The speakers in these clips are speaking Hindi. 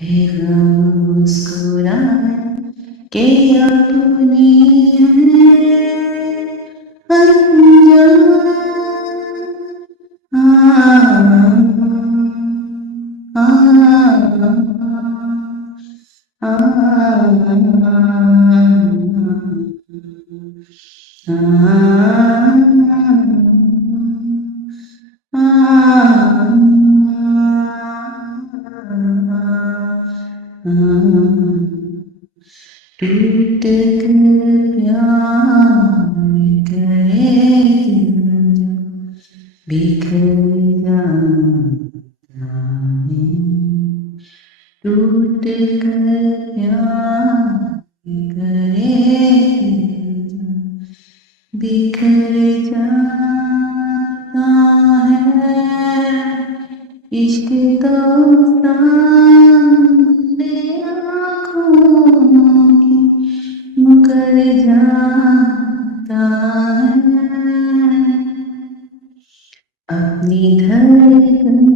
है गम मुस्कुराए के अपनी है अनजान। टूट कर प्यार करे दिल बिखर जाता है। टूट कर प्यार करे दिल बिखर जाता है। इश्क तो सामने आँखों की मुकर जाता है। अपनी धड़कन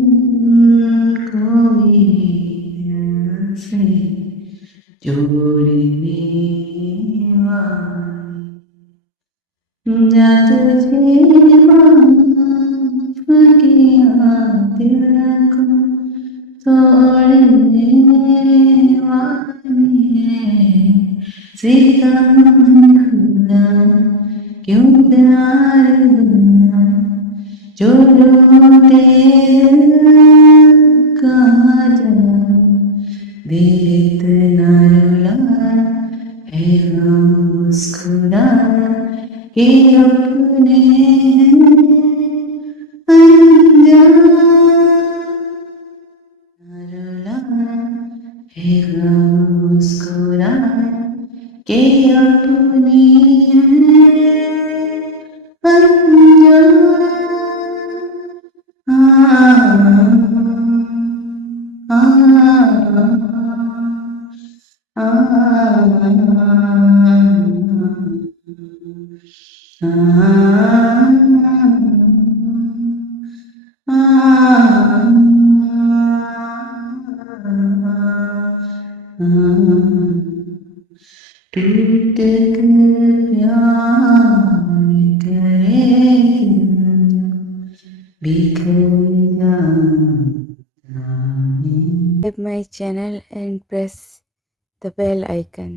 को मेरे से जोड़ने वाली जा तुझे माफ किया दिल को तोड़ने वाली है। सितम खुदा क्यों प्यार बना जो रोते कहाँ जा दिल इतना रुला है गम मुस्कुरा के अपने अनजान। रुला है गम मुस्कुरा के अपने अनजान। टूट कर प्यार करे दिल बिखर जाता है। Subscribe my channel and press the bell icon.